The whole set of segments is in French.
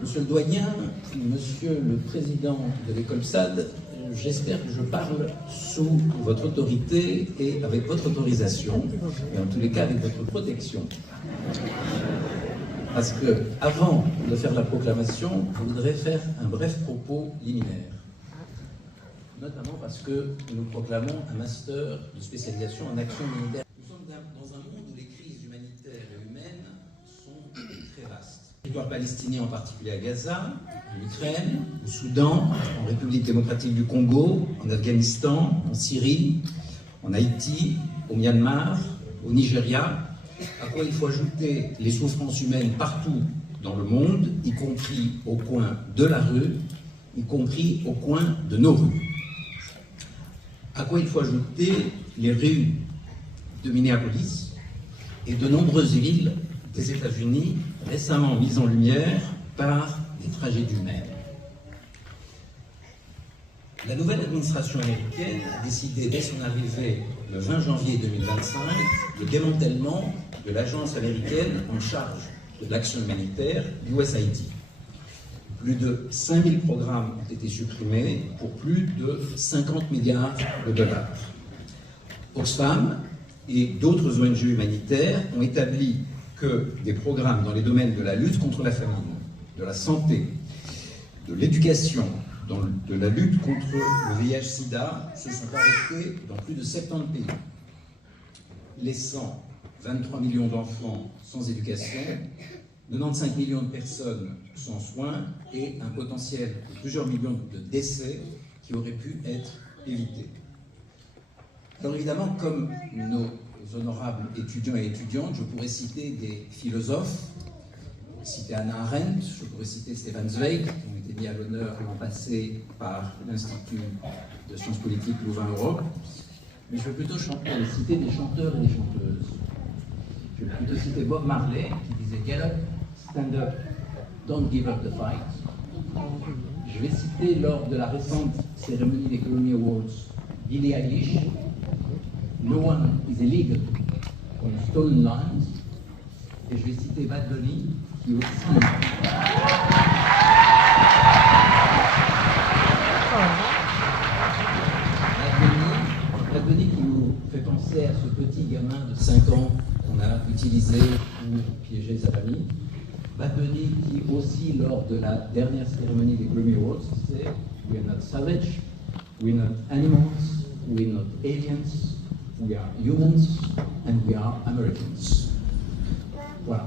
Monsieur le doyen, monsieur le président de l'école SAD, j'espère que je parle sous votre autorité et avec votre autorisation, et en tous les cas avec votre protection. Parce que, avant de faire la proclamation, je voudrais faire un bref propos liminaire. Notamment parce que nous proclamons un master de spécialisation en action militaire. Nous sommes dans un monde où les crises humanitaires et humaines sont très vastes. Le territoire palestinien, en particulier à Gaza, en Ukraine, au Soudan, en République démocratique du Congo, en Afghanistan, en Syrie, en Haïti, au Myanmar, au Nigeria, à quoi il faut ajouter les souffrances humaines partout dans le monde, y compris au coin de la rue, y compris au coin de nos rues. À quoi il faut ajouter les rues de Minneapolis et de nombreuses villes des États-Unis récemment mises en lumière par des tragédies humaines. La nouvelle administration américaine a décidé dès son arrivée le 20 janvier 2025 le démantèlement de l'agence américaine en charge de l'action humanitaire, USAID. Plus de 5000 programmes ont été supprimés pour plus de 50 milliards de dollars. Oxfam et d'autres ONG humanitaires ont établi que des programmes dans les domaines de la lutte contre la famine, de la santé, de l'éducation, de la lutte contre le VIH-Sida se sont arrêtés dans plus de 70 pays, laissant 23 millions d'enfants sans éducation, 95 millions de personnes sans soins et un potentiel de plusieurs millions de décès qui auraient pu être évités. Alors évidemment, comme nos honorables étudiants et étudiantes, je pourrais citer des philosophes, je pourrais citer Hannah Arendt, je pourrais citer Stefan Zweig, qui ont été mis à l'honneur l'an passé par l'Institut de sciences politiques Louvain-Europe, mais je vais plutôt citer des chanteurs et des chanteuses. Je vais plutôt citer Bob Marley, qui disait « Get up, stand up, don't give up the fight ». Je vais citer lors de la récente cérémonie des Grammy Awards Billie Eilish, « No one is illegal on stolen lands ». Et je vais citer Bad Bunny, qui aussi... Bad Bunny qui nous fait penser à ce petit gamin de 5 ans qu'on a utilisé pour piéger sa famille. Bad Bunny qui aussi, lors de la dernière cérémonie des Grammy Awards, disait « We are not savage, we are not animals, we are not aliens, we are humans and we are Americans ». Voilà.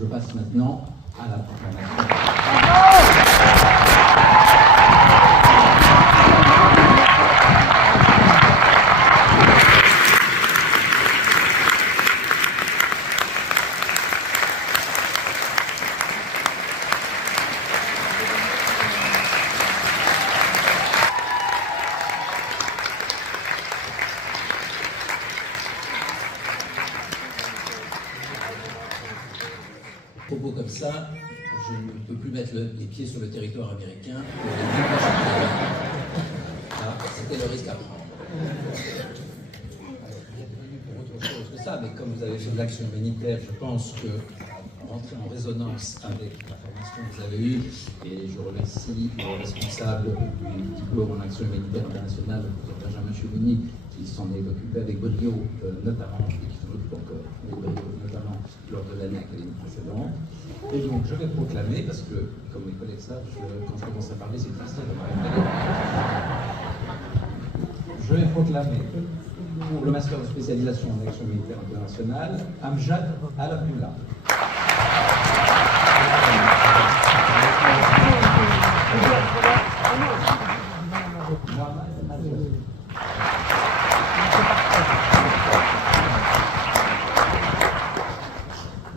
Je passe maintenant à la proclamation. Propos comme ça, je ne peux plus mettre les pieds sur le territoire américain. Ah, c'était le risque à prendre. Il est venu pour autre chose que ça, mais comme vous avez fait de l'action humanitaire, je pense que rentrer en résonance avec la formation que vous avez eue, et je remercie le responsable du diplôme en action humanitaire internationale, le professeur Benjamin Chevigny, qui s'en est occupé avec brio, notamment, et qui s'en occupe encore avec brio, notamment lors de l'année académique précédente. Et donc, je vais proclamer, parce que, comme mes collègues savent, quand je commence à parler, c'est difficile de m'arrêter. Je vais proclamer pour le master de spécialisation en action militaire internationale, Amjad Al-Abdullah.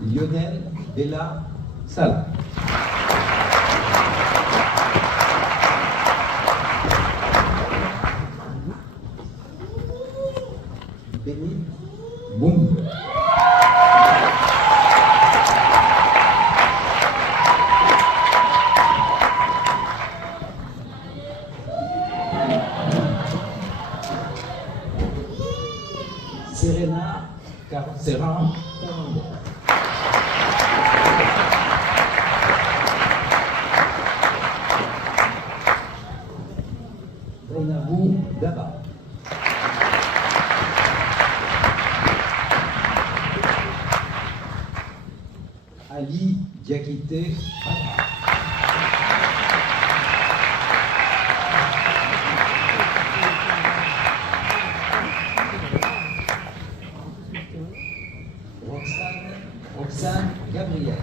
Lionel Bella Salah. Benny Boum. Serena Carcera. qualité. Roxane Gabriel.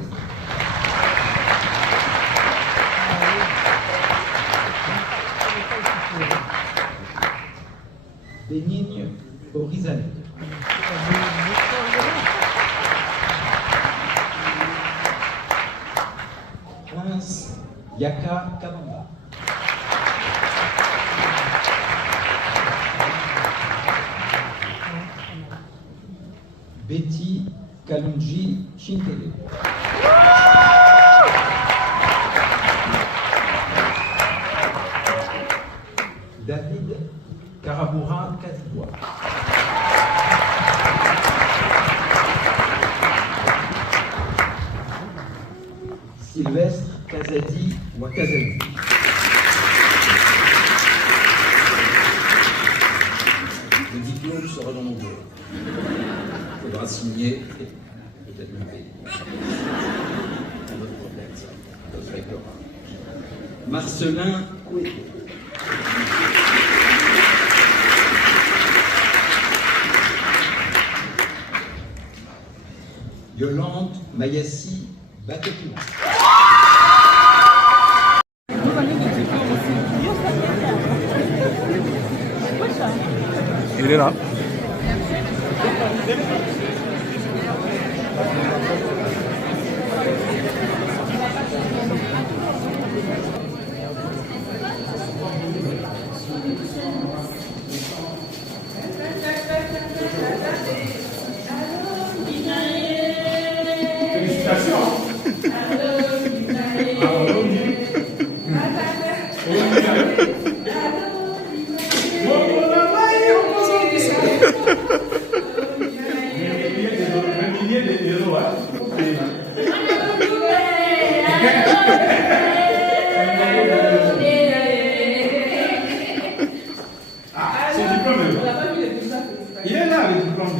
Bénigne Orizale. Prince Yaka Kabamba. Betty Kalunji Chintele. David Karaboura Kadibois. Sylvestre Kazadi Wakazadi. Le diplôme sera dans mon dos. Il faudra signer et peut-être même payer. Un autre problème, ça. Ça se réglera. Marcelin Coué. Yolande Mayassi Bakepina. Il est là. Il est là, le diplôme.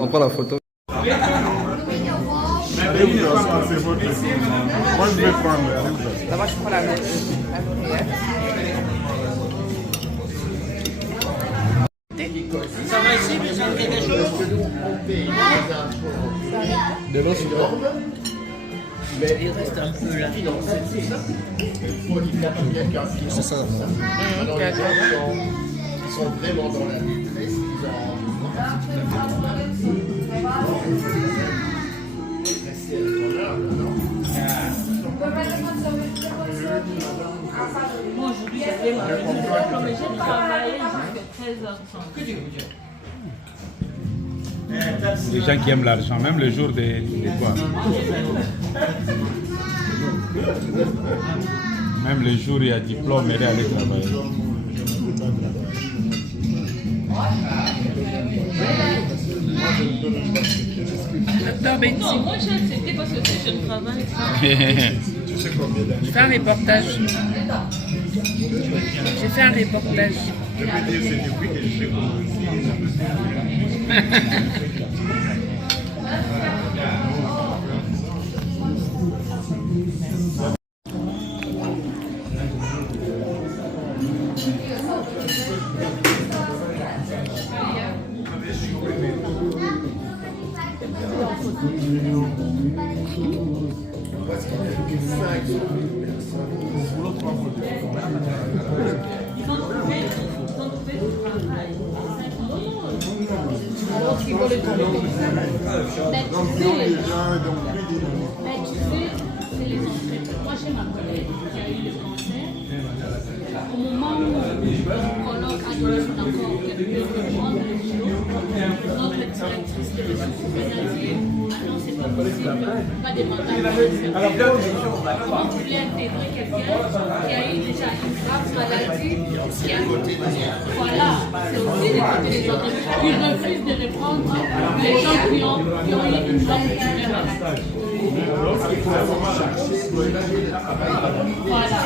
On prend la photo. Moi, je vais prendre. D'abord, je prends la note. Ça va ici, mais ça fait des choses. De l'eau sur Mais il reste un peu là. c'est ça. Ils sont vraiment dans la détresse, ils ont Moi aujourd'hui j'avais ma diplôme mais j'ai travaillé jusqu'à 13h30. Les gens qui aiment l'argent, même le jour des quoi. Même le jour où il y a diplôme, elle est allée travailler. Non, moi j'ai accepté parce que je ne travaille pas. Je fais un reportage. J'ai fait un reportage. Qui vont les tomber. C'est les entrées. Moi j'ai ma collègue qui a eu le cancer. Au moment où on colloque à Toulouse encore qui a pu reprendre le boulot, notre directrice de ressources humaines a dit ah non c'est pas possible, on va demander à comment tu voulais intégrer quelqu'un qui a eu déjà une grave maladie, qui a voilà, c'est aussi des côtés des entreprises. Ils refusent de reprendre les gens qui ont eu une longue maladie. Voilà.